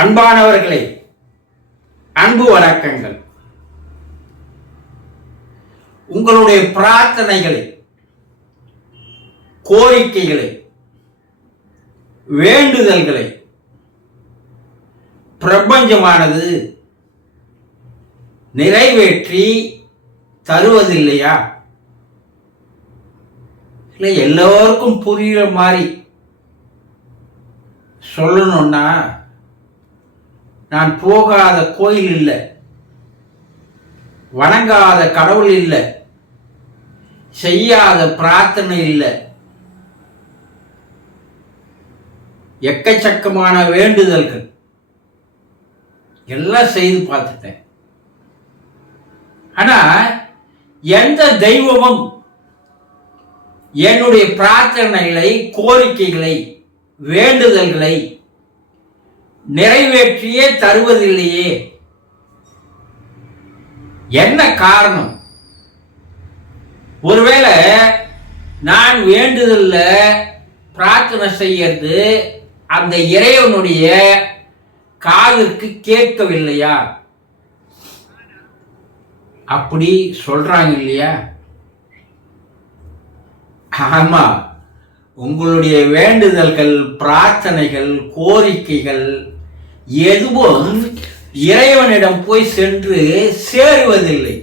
அன்பானவர்களே, அன்பு வணக்கங்கள். உங்களுடைய பிரார்த்தனைகளை, கோரிக்கைகளை, வேண்டுதல்களை பிரபஞ்சமானது நிறைவேற்றி தருவதில்லையா? இல்லை, எல்லோருக்கும் புரிகிற மாதிரி சொல்லணும்னா, நான் போகாத கோயில் இல்லை, வணங்காத கடவுள் இல்லை, செய்யாத பிரார்த்தனை இல்லை, எக்கச்சக்கமான வேண்டுதல்கள் எல்லாம் செய்து பார்த்துட்டேன். ஆனா எந்த தெய்வமும் என்னுடைய பிரார்த்தனைகளை, கோரிக்கைகளை, வேண்டுதல்களை நிறைவேற்றியே தருவதில்லையே. என்ன காரணம்? ஒருவேளை நான் வேண்டுதல்ல பிரார்த்தனை செய்யறது அந்த இறைவனுடைய காதிற்கு கேட்கவில்லையா? அப்படி சொல்றாங்க இல்லையா? ஆமா, உங்களுடைய வேண்டுதல்கள், பிரார்த்தனைகள், கோரிக்கைகள் எதுவும் இறைவனிடம் போய் சென்று சேருவதில்லை.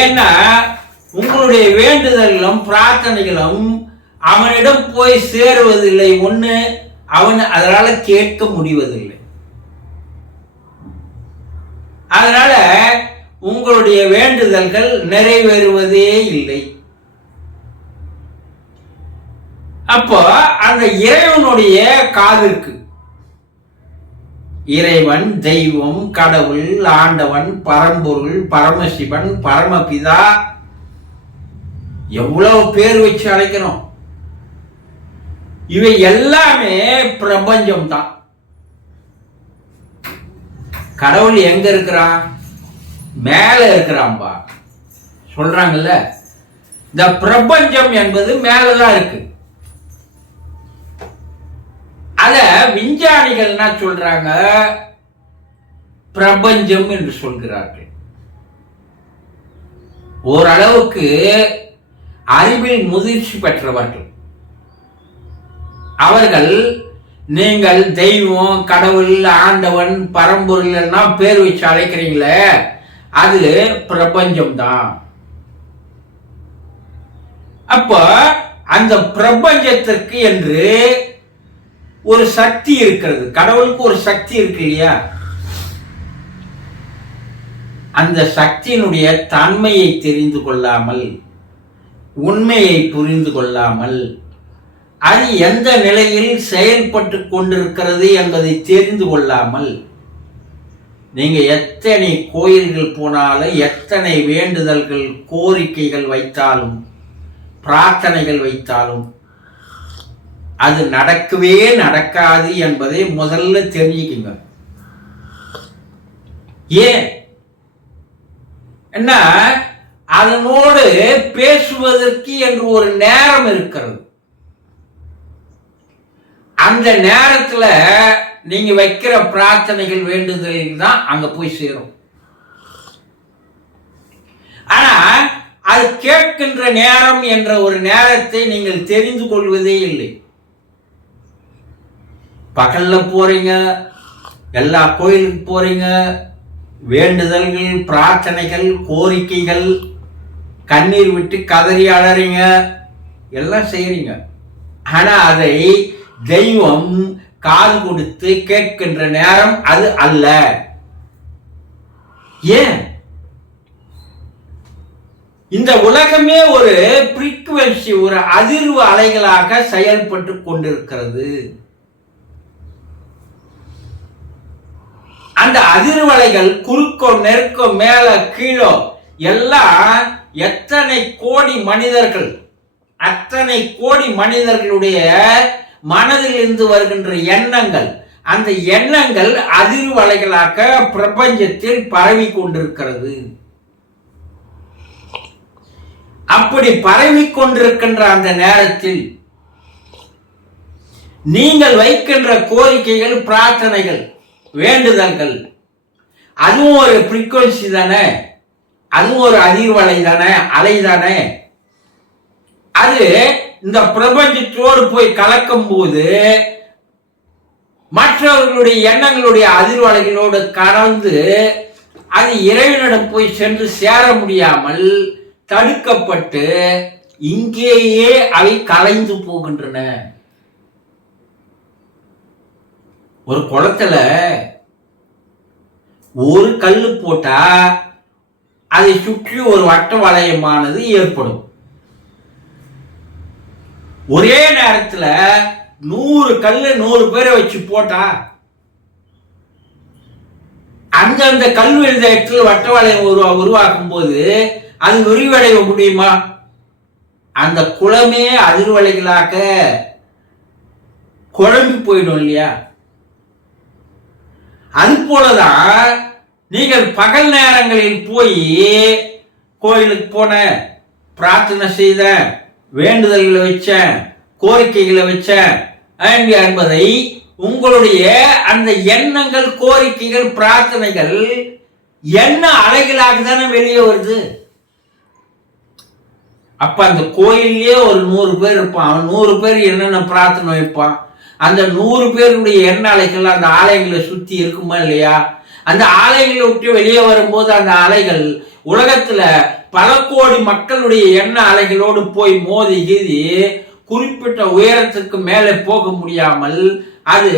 ஏன்னா உங்களுடைய வேண்டுதல்களும் பிரார்த்தனைகளும் அவனிடம் போய் சேருவதில்லை. ஒண்ணு, அவன் அதனால கேட்க முடிவதில்லை. அதனால உங்களுடைய வேண்டுதல்கள் நிறைவேறுவதே இல்லை. அப்போ அந்த இறைவனுடைய காதிற்கு, இறைவன், தெய்வம், கடவுள், ஆண்டவன், பரம்பொருள், பரமசிவன், பரமபிதா, எவ்வளவு பேர் வச்சு அழைக்கிறோம். இவை எல்லாமே பிரபஞ்சம் தான். கடவுள் எங்க இருக்கிறான்? மேல இருக்கிறான்பா சொல்றாங்கல்ல. இந்த பிரபஞ்சம் என்பது மேலதான் இருக்கு. அத விஞ்ஞானிகள் என்ன சொல்றாங்க? பிரபஞ்சம் என்று சொல்கிறார்கள். ஓரளவுக்கு அறிவில் முதிர்ச்சி பெற்றவர்கள் அவர்கள், நீங்கள் தெய்வம், கடவுள், ஆண்டவன், பரம்பொருள் எல்லாம் பேர் வச்சு அழைக்கிறீங்களே, அது பிரபஞ்சம் தான். அப்ப அந்த பிரபஞ்சத்திற்கு என்று ஒரு சக்தி இருக்கிறது. கடவுளுக்கு ஒரு சக்தி இருக்கு இல்லையா? அந்த சக்தியினுடைய தன்மையை தெரிந்து கொள்ளாமல், உண்மையை புரிந்து கொள்ளாமல், அது எந்த நிலையில் செயல்பட்டு கொண்டிருக்கிறது என்பதை தெரிந்து கொள்ளாமல், நீங்க எத்தனை கோயில்கள் போனாலும், எத்தனை வேண்டுதல்கள், கோரிக்கைகள் வைத்தாலும், பிரார்த்தனைகள் வைத்தாலும் அது நடக்கவே நடக்காது என்பதை முதல்ல தெரிஞ்சுக்குங்க. ஏன்? என்ன, அதனோடு பேசுவதற்கு என்று ஒரு நேரம் இருக்கிறது. அந்த நேரத்துல நீங்க வைக்கிற பிரார்த்தனைகள், வேண்டுதல்கள் தான் அங்க போய் சேரும். ஆனா அது கேட்கின்ற நேரம் என்ற ஒரு நேரத்தை நீங்கள் தெரிந்து கொள்வதே இல்லை. பகல்ல போறீங்க, எல்லா கோயிலுக்கு போறீங்க, வேண்டுதல்கள், பிரார்த்தனைகள், கோரிக்கைகள், கண்ணீர் விட்டு கதறி அழறீங்க, எல்லாம் செய்யறீங்க. ஆனா அதை தெய்வம் காது கொடுத்து கேட்கின்ற நேரம் அது அல்ல. ஏன்? இந்த உலகமே ஒரு ஃப்ரீக்வென்சி, ஒரு அதிர்வு அலைகளாக செயல்பட்டு கொண்டிருக்கிறது. அந்த அதிர்வலைகள் குறுக்கோ நெருக்கோ மேல கீழோ எல்லாம் எத்தனை கோடி மனிதர்கள், அத்தனை கோடி மனிதர்களுடைய மனதில் இருந்து வருகின்ற எண்ணங்கள், அந்த எண்ணங்கள் அதிர்வலைகளாக பிரபஞ்சத்தில் பரவி கொண்டிருக்கிறது. அப்படி பரவி கொண்டிருக்கின்ற அந்த நேரத்தில் நீங்கள் வைக்கின்ற கோரிக்கைகள், பிரார்த்தனைகள், வேண்டுதல்கள், அதுவும் ஒரு ஃப்ரீக்வன்சி தானே, அதுவும் ஒரு அதிர்வலை தானே, அலை தானே. அது இந்த பிரபஞ்சத்தோடு போய் கலக்கும் போது மற்றவர்களுடைய எண்ணங்களுடைய அதிர்வலைகளோடு கலந்து அது இறைவனிடம் போய் சென்று சேர முடியாமல் தடுக்கப்பட்டு இங்கேயே அவை கலைந்து போகின்றன. ஒரு குளத்துல ஒரு கல்லு போட்டா அதை சுற்றி ஒரு வட்ட வளையமானது ஏற்படும். ஒரே நேரத்துல 100 கல்லு 100 பேரை வச்சு போட்டா அந்தந்த கல் விழுந்த இடத்துல வட்ட வளையம் உருவாக்கும் போது அது விரிவடைய முடியுமா? அந்த குளமே அதிர்வலைகளாக குழம்பி போயிடும் இல்லையா? அது போலதான் நீங்கள் பகல் நேரங்களில் போய் கோயிலுக்கு போன, பிரார்த்தனை செய்த, வேண்டுதல்களை வச்சேன், கோரிக்கைகளை வச்சேன் என்பதை உங்களுடைய அந்த எண்ணங்கள், கோரிக்கைகள், பிரார்த்தனைகள் என்ன அலைகளாக தானே வெளியே வருது. அப்ப அந்த கோயிலே ஒரு 100 பேர் இருப்பான். அவன் 100 பேர் என்னென்ன பிரார்த்தனை வைப்பான். அந்த 100 பேருடைய எண்ண அலைகள் அந்த ஆலயங்களை சுத்தி இருக்குமா இல்லையா? அந்த ஆலயங்களை விட்டு வெளியே வரும்போது அந்த அலைகள் உலகத்துல பல கோடி மக்களுடைய எண்ண அலைகளோடு போய் மோதி கீதி குறிப்பிட்ட உயரத்துக்கு மேலே போக முடியாமல் அது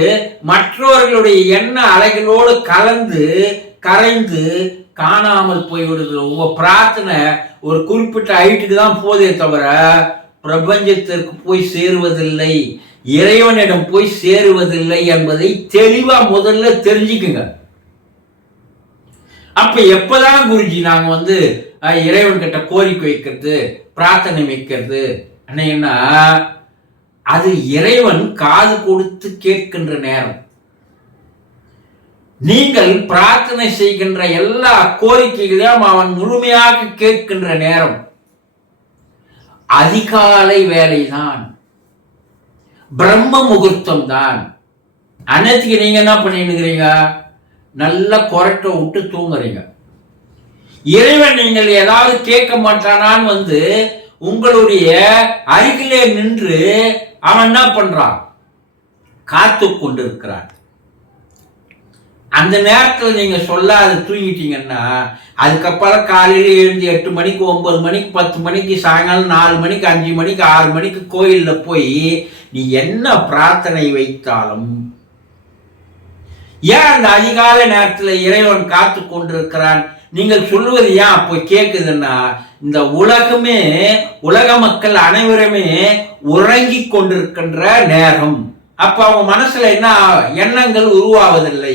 மற்றவர்களுடைய எண்ண அலைகளோடு கலந்து கரைந்து காணாமல் போய்விடுது. உங்க பிரார்த்தனை ஒரு குறிப்பிட்ட ஹைட்டுக்கு தான் போதே தவிர பிரபஞ்சத்திற்கு போய் சேருவதில்லை, இறைவனிடம் போய் சேருவதில்லை என்பதை தெளிவா முதல்ல தெரிஞ்சுக்குங்க. அப்ப எப்பதான் குருஜி நாங்க இறைவன் கிட்ட கோரிக்கை வைக்கிறது, பிரார்த்தனை வைக்கிறது அண்ணா, அது இறைவன் காது கொடுத்து கேட்கின்ற நேரம். நீங்கள் பிரார்த்தனை செய்கின்ற எல்லா கோரிக்கைகளையும் அவன் முழுமையாக கேட்கின்ற நேரம் அதிகாலை வேலைதான், பிரம்ம முகூர்த்தம் தான். அன்னைக்கு நீங்க என்ன பண்ணிருக்கிறீங்க? நல்லா கொரட்டை விட்டு தூங்குறீங்க. இறைவன் நீங்கள் ஏதாவது கேட்க மாட்டானான்னு உங்களுடைய அருகிலே நின்று அவன் என்ன பண்றான்? காத்து கொண்டிருக்கிறான். அந்த நேரத்தில் நீங்க சொல்லாத தூங்கிட்டீங்கன்னா அதுக்கப்புறம் காலையில எழுந்து 8 மணிக்கு 9 மணிக்கு 10 மணிக்கு சாயங்காலம் 4 மணிக்கு 5 மணிக்கு 6 மணிக்கு கோயில்ல போய் நீ என்ன பிரார்த்தனை வைத்தாலும் ஏன் அந்த அதிகாலை நேரத்தில் இறைவன் காத்து கொண்டிருக்கிறான் நீங்கள் சொல்லுவது ஏன் அப்போ கேட்குதுன்னா, இந்த உலகமே, உலக மக்கள் அனைவருமே உறங்கி கொண்டிருக்கின்ற நேரம். அப்ப அவங்க மனசுல என்ன எண்ணங்கள் உருவாவதில்லை.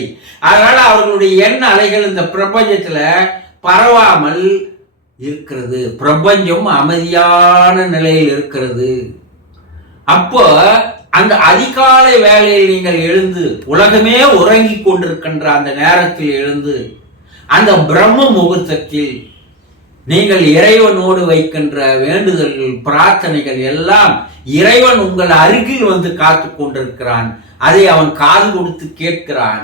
அதனால அவர்களுடைய எண்ண அலைகள் இந்த பிரபஞ்சத்துல பரவாமல் இருக்கிறது. பிரபஞ்சம் அமைதியான நிலையில் இருக்கிறது. அப்போ அந்த அதிகாலை வேளையில் நீங்கள் எழுந்து, உலகமே உறங்கி கொண்டிருக்கின்ற அந்த நேரத்தில் எழுந்து, அந்த பிரம்ம முகூர்த்தத்தில் நீங்கள் இறைவனோடு வைக்கின்ற வேண்டுதல்கள், பிரார்த்தனைகள் எல்லாம் இறைவன் உங்கள் அருகில் காத்து கொண்டிருக்கிறான். அதை அவன் காது கொடுத்து கேட்கிறான்.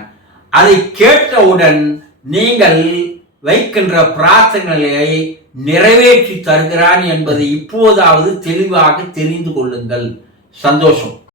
அதை கேட்டவுடன் நீங்கள் வைக்கின்ற பிரார்த்தனைகளை நிறைவேற்றி தருகிறான் என்பதை இப்போதாவது தெளிவாக தெரிந்து கொள்ளுங்கள். சந்தோஷம்.